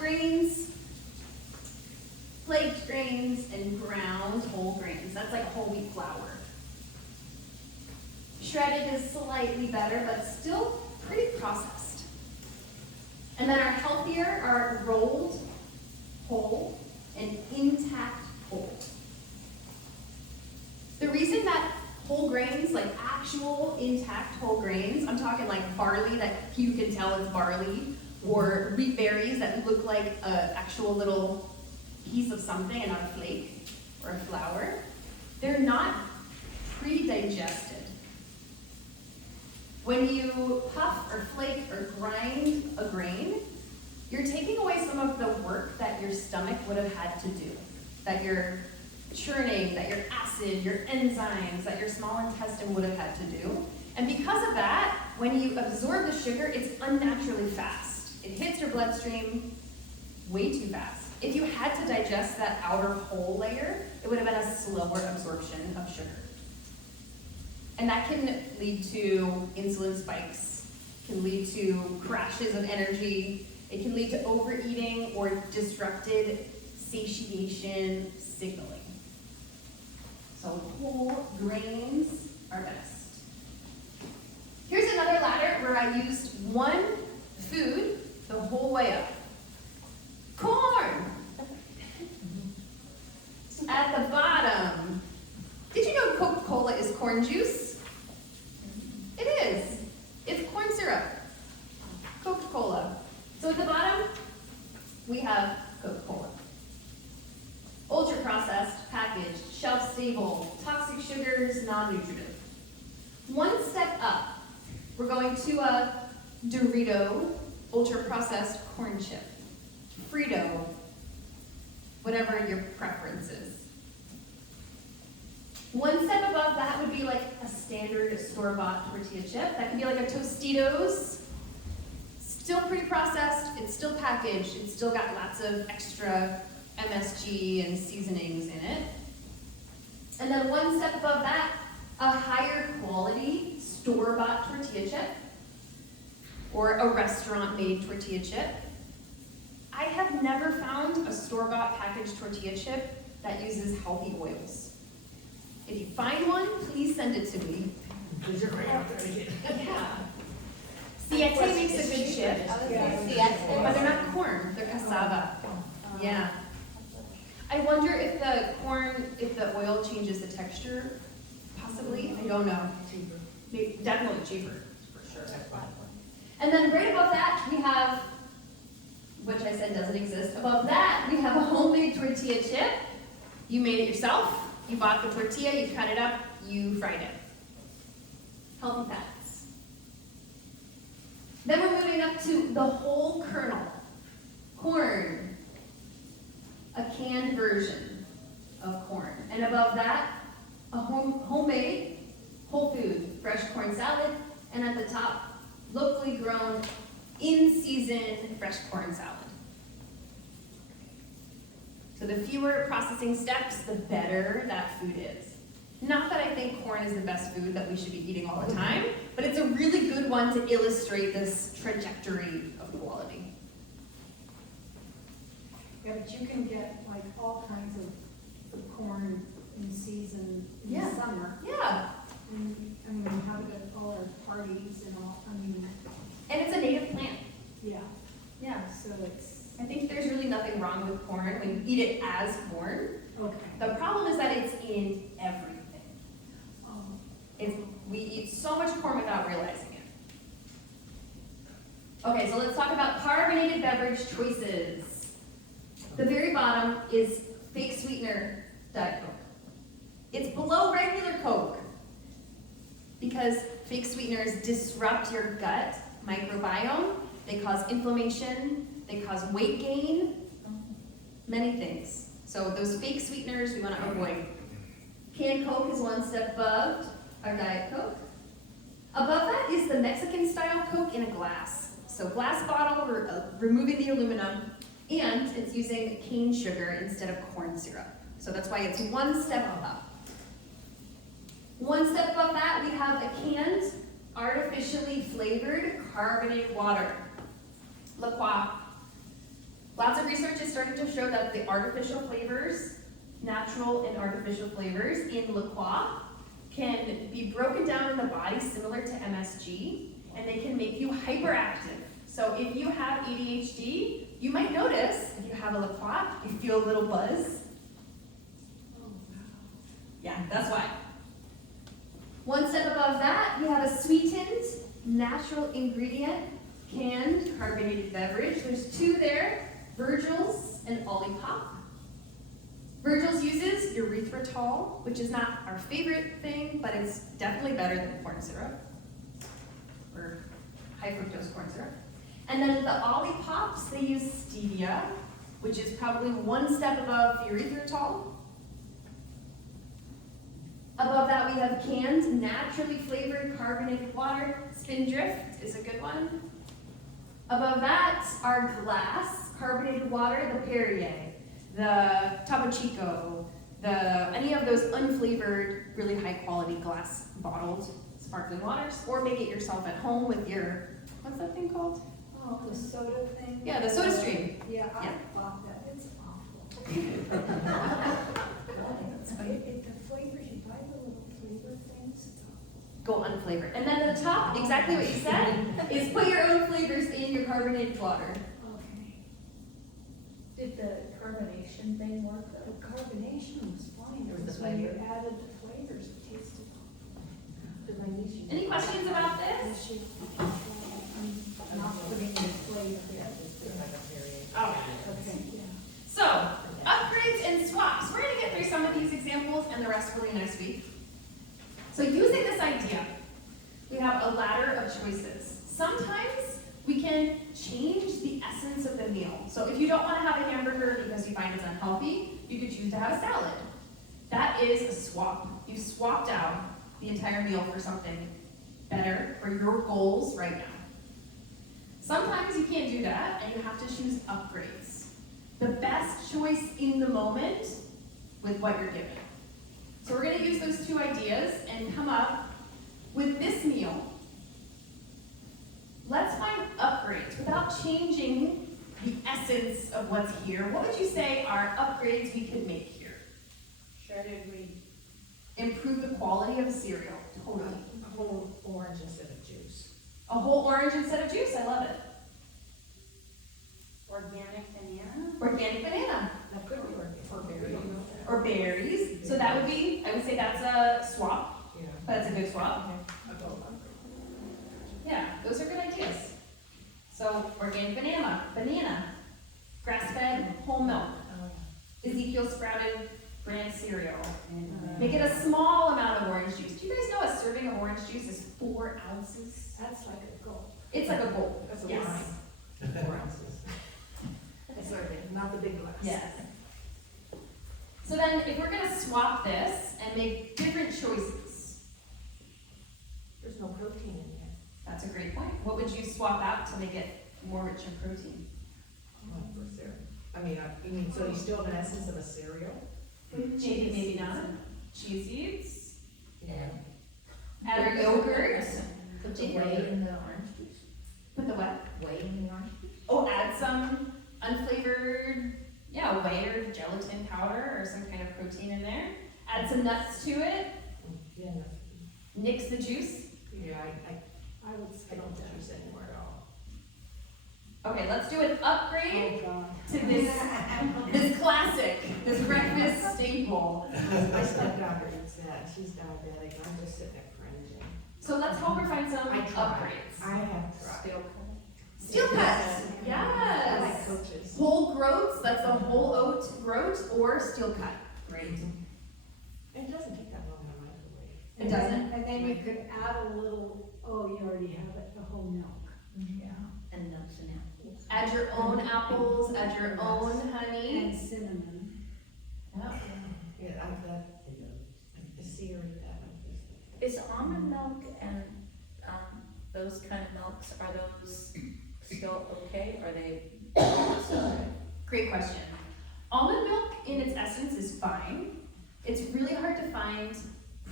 grains, flaked grains, and ground whole grains. That's like whole wheat flour. Shredded is slightly better, but still pretty processed. And then our healthier are rolled whole and intact whole. The reason that whole grains, like actual intact whole grains, I'm talking like barley that you can tell it's barley, or wheat berries that look like an actual little piece of something and not a flake or a flour, they're not pre-digested. When you puff or flake or grind a grain, you're taking away some of the work that your stomach would have had to do, that your churning, that your acid, your enzymes, that your small intestine would have had to do. And because of that, when you absorb the sugar, it's unnaturally fast. It hits your bloodstream way too fast. If you had to digest that outer whole layer, it would have been a slower absorption of sugar. And that can lead to insulin spikes, can lead to crashes of energy, it can lead to overeating or disrupted satiation signaling. So whole grains are best. Here's another ladder where I used one food the whole way up. Corn! At the bottom. Did you know Coca-Cola is corn juice? It is. It's corn syrup. Coca-Cola. So at the bottom, we have Coca-Cola. Ultra-processed, packaged, shelf-stable, toxic sugars, non-nutritive. One step up, we're going to a Dorito ultra-processed corn chip. Frito, whatever your preference is. One step above that would be like a standard store-bought tortilla chip. That could be like a Tostitos. Still pretty processed, it's still packaged, it's still got lots of extra MSG and seasonings in it. And then one step above that, a higher quality store-bought tortilla chip or a restaurant-made tortilla chip. I have never found a store-bought packaged tortilla chip that uses healthy oils. If you find one, please send it to me. Yeah. Siete makes a good chip, but they're not corn, they're cassava. Yeah. I wonder if the corn, if the oil changes the texture, possibly, I don't know. Maybe, definitely cheaper, for sure. And then right above that, we have, which I said doesn't exist, above that, we have a homemade tortilla chip. You made it yourself, you bought the tortilla, you cut it up, you fried it. Healthy fats. Then we're moving up to the whole kernel, corn, a canned version of corn. And above that, a homemade, whole food, fresh corn salad, and at the top, locally grown, in-season fresh corn salad. So the fewer processing steps, the better that food is. Not that I think corn is the best food that we should be eating all the time, but it's a really good one to illustrate this trajectory of quality. Yeah, but you can get like all kinds of corn in season in Yeah. the summer. Yeah, And I mean, we have it at all our parties and all, I mean, and it's a native plant. yeah, Yeah, so it's, I think there's really nothing wrong with corn when you eat it as corn. okay. The problem is that it's in everything. We eat so much corn without realizing it. Okay, so let's talk about carbonated beverage choices. The very bottom is fake sweetener Diet Coke. It's below regular Coke because fake sweeteners disrupt your gut microbiome. They cause inflammation, they cause weight gain, many things. So those fake sweeteners we want to avoid. Canned Coke is one step above our Diet Coke. Above that is the Mexican style Coke in a glass. So glass bottle, we're removing the aluminum, and it's using cane sugar instead of corn syrup. So that's why it's one step up. One step above that, we have a canned, artificially flavored carbonated water. La Croix. Lots of research is starting to show that the artificial flavors, natural and artificial flavors in La Croix can be broken down in the body similar to MSG, and they can make you hyperactive. So if you have ADHD, you might notice, if you have a La Croix, you feel a little buzz. Yeah, that's why. One step above that, we have a sweetened, natural ingredient, canned, carbonated beverage. There's two there, Virgil's and Olipop. Virgil's uses erythritol, which is not our favorite thing, but it's definitely better than corn syrup, or high fructose corn syrup. And then the Olipops, they use stevia, which is probably one step above erythritol. Above that, we have canned, naturally flavored carbonated water. Spindrift is a good one. Above that, our glass carbonated water, the Perrier, the Topo Chico, any of those unflavored, really high quality glass bottled sparkling waters, or make it yourself at home with your, what's that thing called? Oh, the soda thing? Yeah, the Soda Stream. Yeah, I Yeah. bought that, it's awful. It's funny. The flavors, you buy the little flavor things, it's awful. Go unflavored. And then at the top, exactly what you said, is put your own flavors in your carbonated water. Okay. Did the carbonation thing work The though? carbonation was fine, There it was was the when you flavor. added the flavors, it tasted. Did my niece use Any it? questions about this? Yes, you, I'm not putting the flavor. Yeah, just put like a period. Okay, yeah. So, upgrades and swaps. We're gonna get through some of these examples and the rest really next week. So using this idea, we have a ladder of choices. Sometimes we can change the essence of the meal. So if you don't want to have a hamburger because you find it's unhealthy, you could choose to have a salad. That is a swap. You swapped out the entire meal for something better for your goals right now. Sometimes you can't do that and you have to choose upgrades. The best choice in the moment with what you're given. So we're going to use those two ideas and come up with this meal. Let's find upgrades without changing the essence of what's here. What would you say are upgrades we could make here? Shredded wheat, Improve the quality of a cereal. Totally. a whole orange instead of juice. A whole orange instead of juice. I love it. Organic banana? Organic banana. That could be organic. Or berry. Or berries. So that would be, I would say that's a swap. Yeah. That's a good swap. Okay. I'll go. Yeah, those are good ideas. So organic banana, grass-fed whole milk, Ezekiel sprouted brand cereal. Make it a small amount of orange juice. Do you guys know a serving of orange juice is 4 ounces? That's like a goal. It's like a bowl. That's a Yes. wine. 4 ounces. Sorry, not the big glass. Yes. So then if we're gonna swap this and make different choices, There's no protein in here. that's a great point. What would you swap out to make it more rich in protein? For cereal. I mean, you mean, so you still have an essence of a cereal? Maybe, maybe not. Chia seeds, Yeah. add yogurt, Put the whey in the orange juice. put the what? Whey in the orange juice. Oh, add some unflavored, whey or gelatin powder or some kind of protein in there. Add some nuts to it, Yeah, nix the juice. yeah, I would I skip don't that. juice anymore at all. Okay, let's do an upgrade Oh, God. to this classic, this breakfast staple. My stepdaughter eats that, she's diabetic, I'm just sitting there cringing. So let's hope we find some I tried. upgrades. I have tried. Still. Steel cuts, I like yes. coaches. Whole groats, that's a whole oat groat or steel cut. Great. It doesn't take that long in the microwave. It doesn't? And then you could add a little, oh, you already have it, the whole milk. Yeah. And nuts and apples. Add your own apples, add your own honey. And cinnamon. Yeah. Yeah, I've got a Siri that one. Is almond milk and, those kind of milks, are those still okay? Are they still okay? Great question. Almond milk in its essence is fine. It's really hard to find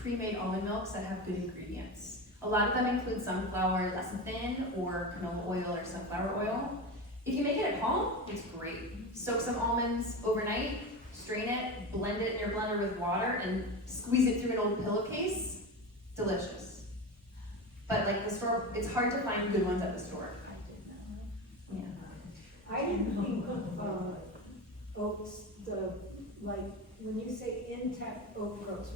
pre-made almond milks that have good ingredients. A lot of them include sunflower lecithin or canola oil or sunflower oil. If you make it at home, it's great. Soak some almonds overnight, strain it, blend it in your blender with water, and squeeze it through an old pillowcase. Delicious. But like the store, it's hard to find good ones at the store. I did not know. Yeah. I didn't think oats, like, when you say intact oat groats,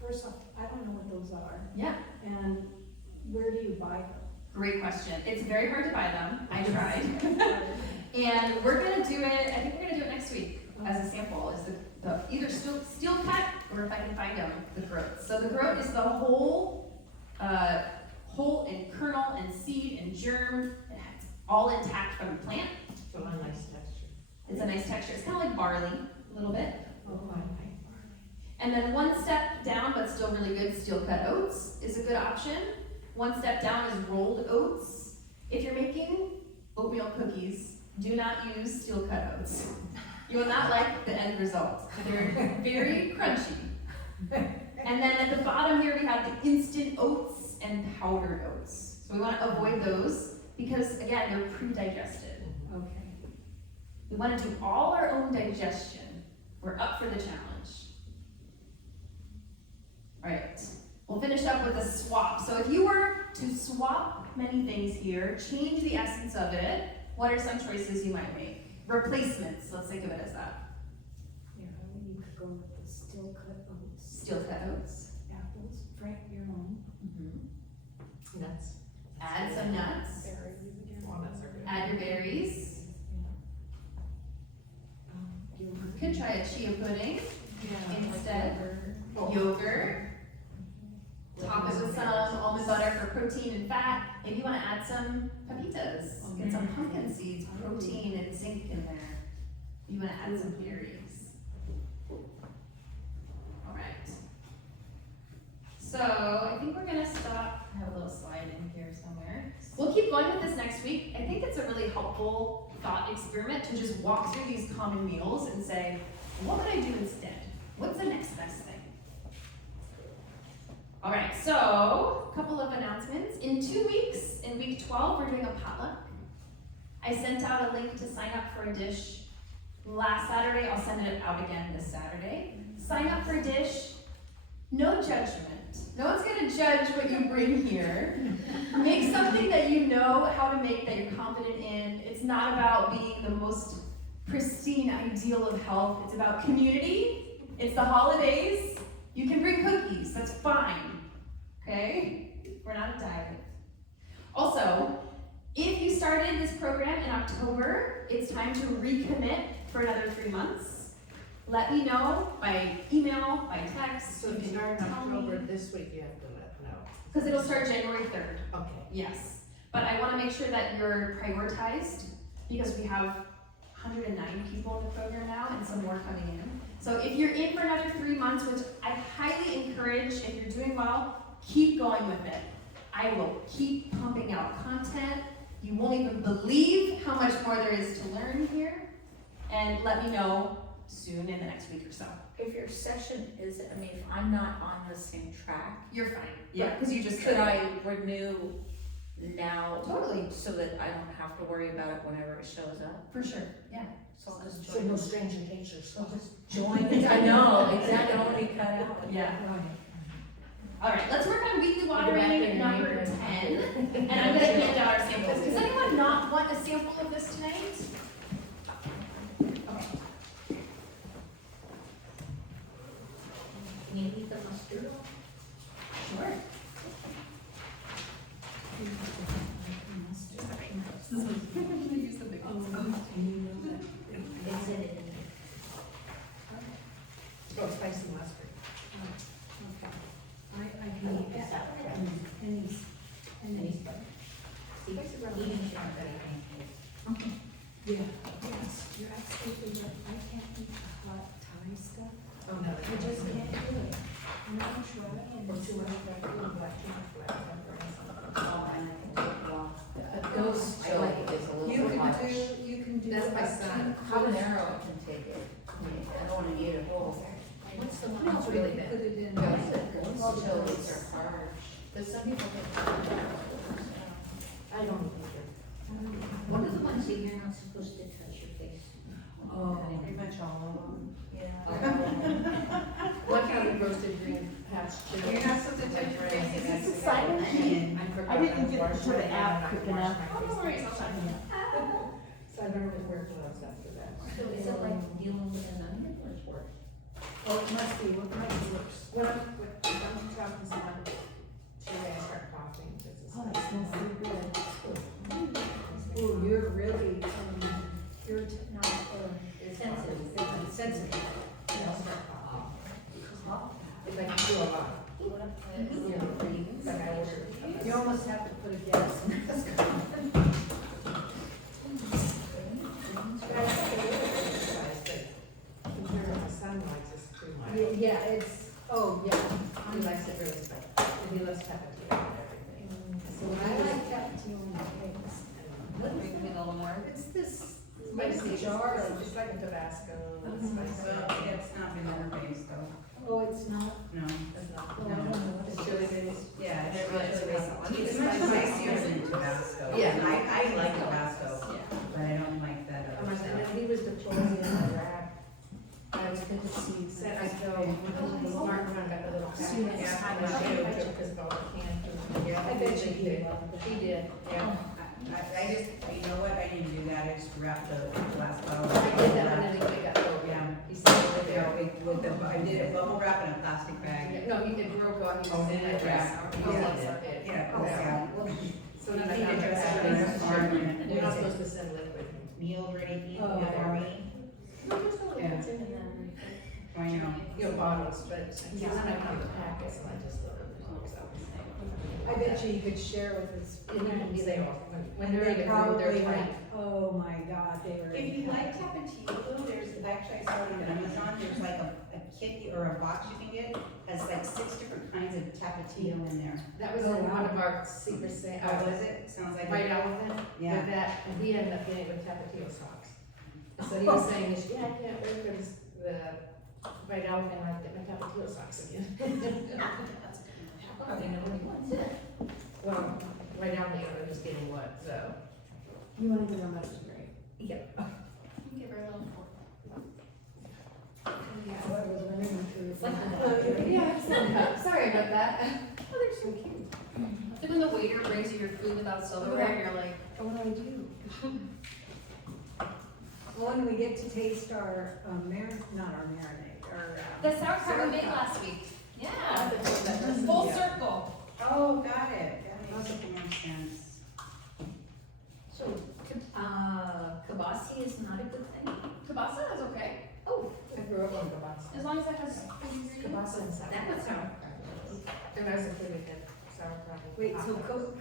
first off, I don't know what those are, Yeah. and where do you buy them? Great question. It's very hard to buy them. I tried. And we're gonna do it, I think we're gonna do it next week as a sample, is the either steel cut, or if I can find them, the groats. So the groat is the whole and kernel and seed and germ, it's all intact from the plant. So a nice texture. It's a nice texture. It's kind of like barley, a little bit. Oh, I like barley. And then one step down, but still really good, steel cut oats is a good option. One step down is rolled oats. If you're making oatmeal cookies, do not use steel cut oats. You will not like the end result. They're very crunchy. And then at the bottom here, we have the instant oats and powdered oats. So we want to avoid those because, again, they're pre-digested. Okay. We want to do all our own digestion. We're up for the challenge. All right, we'll finish up with a swap. So if you were to swap many things here, change the essence of it, what are some choices you might make? Replacements, let's think of it as that. Yeah, you could go with the steel cut oats, Steel cut oats. apples, Frank your own. Nuts. Add some nuts. Walnuts are good. Add your berries. Yogurt. Could try a chia pudding instead. Oh. Yogurt. Top it with some almond butter for protein and fat. Maybe you want to add some pepitas. Get some pumpkin seeds, protein and zinc in there. You want to add some berries. All right. So I think we're gonna stop. I have a little slide in here somewhere. We'll keep going with this next week. I think it's a really helpful thought experiment to just walk through these common meals and say, what would I do instead? What's the next best thing? All right, so a couple of announcements. In 2 weeks, in week 12, we're doing a potluck. I sent out a link to sign up for a dish last Saturday. I'll send it out again this Saturday. Sign up for a dish. No judgment. No one's gonna judge what you bring here. Make something that you know how to make, that you're confident in. It's not about being the most pristine ideal of health. It's about community. It's the holidays. You can bring cookies, that's fine, okay? We're not a diet. Also, if you started this program in October, it's time to recommit for another 3 months. Let me know by email, by text. So if you start in October, this week you have to let know. Because it'll start January 3rd. Okay. Yes. But I want to make sure that you're prioritized because we have 109 people in the program now and some more coming in. So if you're in for another 3 months, which I highly encourage, if you're doing well, keep going with it. I will keep pumping out content. You won't even believe how much more there is to learn here. And let me know soon in the next week or so. If your session is, I mean, if I'm not on the same track, You're fine. Yeah, because you just could I renew now? Totally. So that I don't have to worry about it whenever it shows up? For sure. Yeah. So I'll just So join. no stranger takes your spot. Join. I know, exactly, I want to be cut out. Yeah. Right. All right, let's work on weekly Go back watering in number and 10. And I'm gonna hand out our samples. Does anyone not want a sample of this tonight? Okay. Can you leave the mustard on? Sure. Use the big ones. Is it in? Oh, spicy mustard. I can eat that. Any. Eating shouldn't be anything. Yeah, yes, you're absolutely right. I can't eat the hot Thai stuff. Oh, no. I just can't do it. And I'm trying. Or too much black pepper, black pepper, and something. Those I like it just a little bit much. You can do. That's my about son. two- Habanero, I can take it. I mean, I don't wanna eat it whole. What's the one No, that's but really you bad? put it in. Those chilies are harsh. But some people get. I don't think it. What are the ones you hear now not supposed to touch your face. Oh, Pretty much all of them. What kind of roasted green hash? You're not supposed to touch your face. Is this a sign? sign? I didn't get to the app quick enough. Oh, no worries, I'll check. So I never wear gloves after that. So is it like dealing with an onion or it's worse? oh, it must be worse. When I'm talking to someone, I start coughing. This is Oh, that smells so good. like- Oh, you're really, not, Sensitive. sensitive. I'll start coughing. Cough. It's like you do a lot. What up? You know, like I ordered. You almost have to put a gas mask on. Compared to my son likes this too much. Yeah, it's, oh, yeah. He likes it really spicy, and he loves tapatio and everything. So I like Tapatio on my face. Make me a little more. It's this Spicy jar. It's like a Tabasco, Uh-huh. it's spicy. It's not vinegar based though. Oh, it's not, No. It's not. oh, I don't know what It's it chili is. based. Yeah, They're really spicy. it's much spicier than Tabasco. Yeah. And I like Tabasco, Yeah. but I don't like that And other my- and stuff. he was deploying in Iraq. I was good to see, said I go, Mark and I got the little Soon packet. as Yeah, time I is showed up. him his bottle can. Yeah, I bet you he did. loved it. He did, yeah. I just, you know what, I didn't do that, I just wrapped the glass bottle. I did that, and then he got broken. Yeah. He said over Yeah, there. with the, I did a bubble wrap in a plastic bag. No, he did broke off, he Oh, was in did that it? dress. Yeah. He Yeah. loves it. Yeah, Oh, yeah. So You then I need found to out dress that it in a he's farm sure. and- You're not supposed to send liquid. Meal ready to eat Oh. for me. No, there's no Yeah. liquids in here. I know. You know, bottles, but he was in my packets, and I just love it. So. I bet you could share with us. They all, when And they're ready they to go, probably they're went, tight. oh my God, they were. If you like Tapatio, there's, actually I saw it on Amazon, there's like a kit or a box you can get, has like 6 different kinds of Tapatio in there. That was Oh, in wow. one of our secret sa- Oh, was it? Sounds like. White Elephant, Yeah. with that, and we ended up getting it with Tapatio socks. So he was saying, this, yeah, I can't wait for this, the White Elephant, I get my Tapatio socks again. Probably know what he wants. Well, right now, they was getting what, so. You wanna give them a spray? Yep. Give her a little. I was wondering if you It's like were. the- Yeah, sorry about that. Oh, they're so cute. It's like when the waiter brings you your food without silverware, and you're like, What do I do? When we get to taste our, not our marinade, our, the sauerkraut we made sauerkraut. last week. Yeah. Full Yeah. circle. Oh, got it. That makes more sense. So, kibasi is not a good thing? Kielbasa is okay, Oh, I grew up on kielbasa. as long as it has good ingredients. Kielbasa and sauerkraut. that was our. And I was a kid with that sauerkraut. Wait, so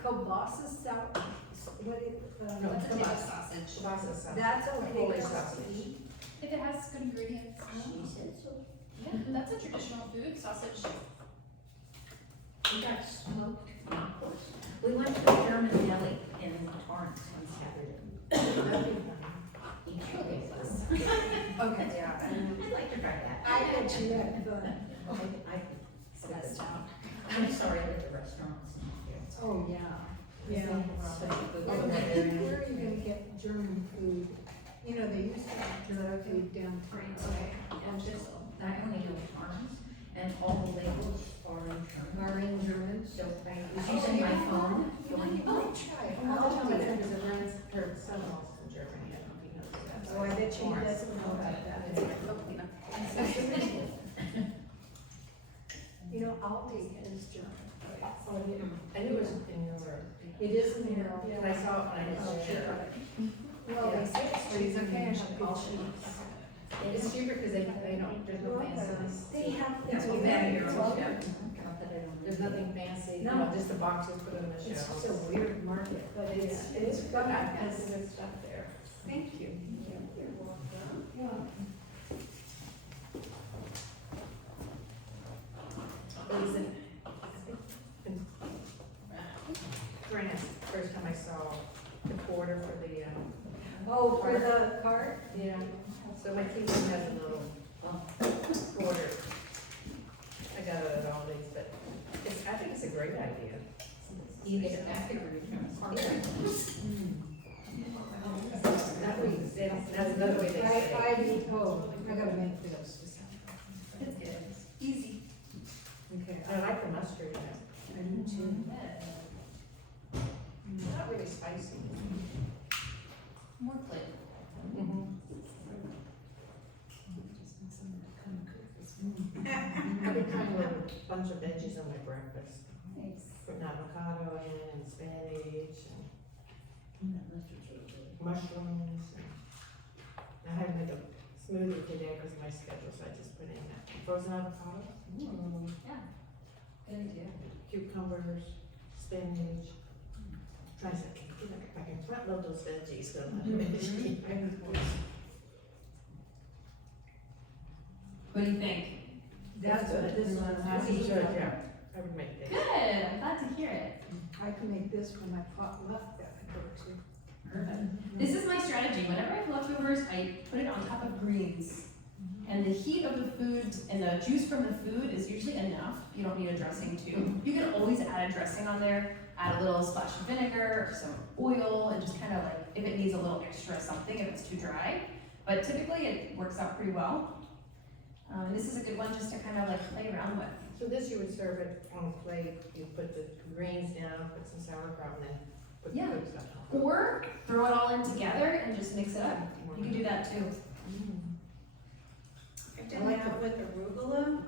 kielbasa sour, what is, No, That's a table kielbasa. sausage. Kielbasa is sauerkraut. that's Polish okay. sausage. If it has good ingredients. She said so. Yeah, that's a traditional food, sausage. We got smoked, of course. We went to a German deli in Torrance on Saturday. That'd be fun. Each day was. Okay. Yeah. I'd like to try that. I bet you had fun. I That's town. I'm sorry that the restaurants. Oh, yeah. Yeah. Such a good Well, one. where are you gonna get German food? You know, they used to have German food down France. And just, I only know Torrance, and all the labels are in German. Are in German? So I was using my phone, going, Oh, try. I'll tell my friend, because her friends, her son-in-law's from Germany, I don't know if he knows that. Oh, I bet you he doesn't know about that. You know, Aldi is German. Oh, yeah. I knew it was in Europe. It is in there. And I saw it when I was cheaper. Well, they say it's But he's okay, I Swedish, have good all cheese. It's cheaper because they don't, there's no fancy. They have. That's what that that here. is. not that I don't. There's nothing fancy, you No. know, just the boxes put in the It's shelves. just a weird market, but it's But good. I've got some good stuff there. Thank you. Yeah. It was in, France, first time I saw the quarter for the, Oh, for the cart? yeah, so my kid has a little quarter. I got it at Aldi's, but it's, I think it's a great idea. You get it back or return. That way That's another way they say it. I gotta make this. It's good. Easy. Okay, I like the mustard, I need to. it's not really spicy. More flavor. I've been trying to put a bunch of veggies on my breakfast, Nice. putting avocado in and spinach and mushrooms. And I had to make a smoothie today because of my schedule, so I just put in that frozen avocado, Yeah. Good idea. cucumbers, spinach. Try to, I can front load those veggies, so I'm not What do you think? That's what this one has. This is good, yeah. I would make this. Good. I'm glad to hear it. I can make this for my potluck that I go to. Perfect. This is my strategy. Whenever I have leftovers, I put it on top of greens. And the heat of the food and the juice from the food is usually enough. You don't need a dressing too. You can always add a dressing on there, add a little splash of vinegar or some oil, and just kind of like, if it needs a little extra something, if it's too dry. But typically it works out pretty well. And this is a good one just to kind of like play around with. So this you would serve it on a plate, you put the greens down, put some sauerkraut, and then put the Yeah. good stuff on. Or throw it all in together and just mix it up. You can do that too. I've done that with arugula,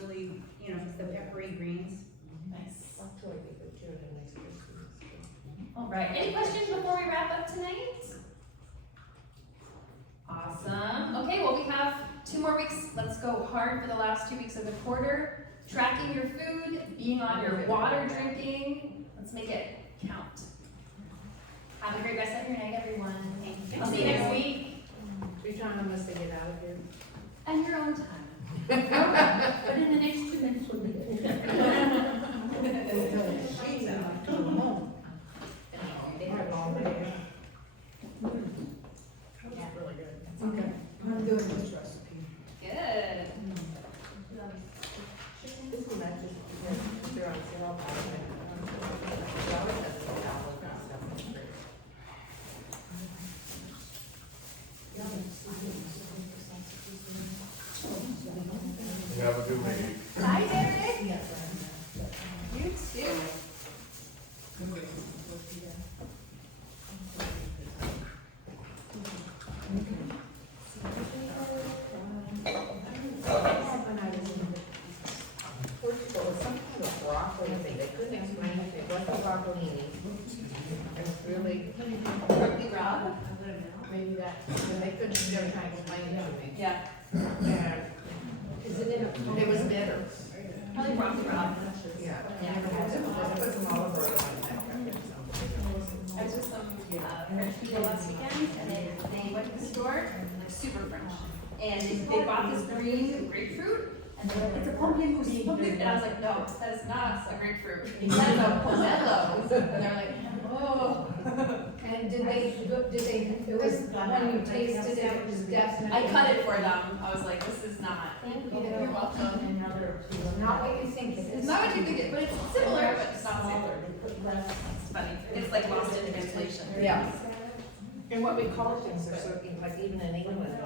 really, you know, it's the peppery greens. Nice. Actually, I think it's good and nice crispy. All right, any questions before we wrap up tonight? Awesome. Okay, well, we have 2 more weeks. Let's go hard for the last 2 weeks of the quarter. Tracking your food, being on your water drinking. Let's make it count. Have a great rest of your night, everyone. I'll see you next week. You're trying to us to get out of here? And your own time. But in the next 2 minutes, we'll be there. They have all day. That's really good. Okay, I'm doing this recipe. Good. This one I just, they're on sale. They always have $12 and stuff. It's great. Have a good week. Bye, Derek. You too. When I was in Portugal, it was some kind of broccoli thing, they couldn't explain it, it wasn't broccolini. It was really, Rugby Rob? maybe that, they couldn't, they were trying to explain it to me. Yeah. And Is it in a? it was bitter. Probably Rugby Rob. Yeah. I never had it, I put some olive oil on it. I was with some French people last weekend, and they went to the store, like super French, and they bought this green grapefruit, and they were like, it's a pamplemousse, pamplemousse, and I was like, no, that is not a grapefruit, that is a pomelo, and they're like, oh. And did they, it was, when you tasted it, it was definitely. I cut it for them, I was like, this is not, you're welcome. Not what you think it It's is. not what you think it, but it's similar, but it's not similar. It's funny, it's like lost in translation. Yeah. And what we call things are certain, like even in England,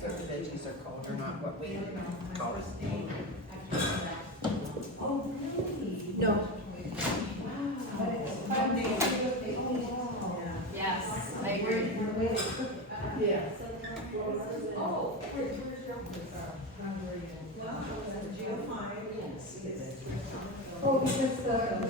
certain veggies are called, or not what we call it. Oh, really? No. Yes, I agree. Yeah. Oh. Oh, because the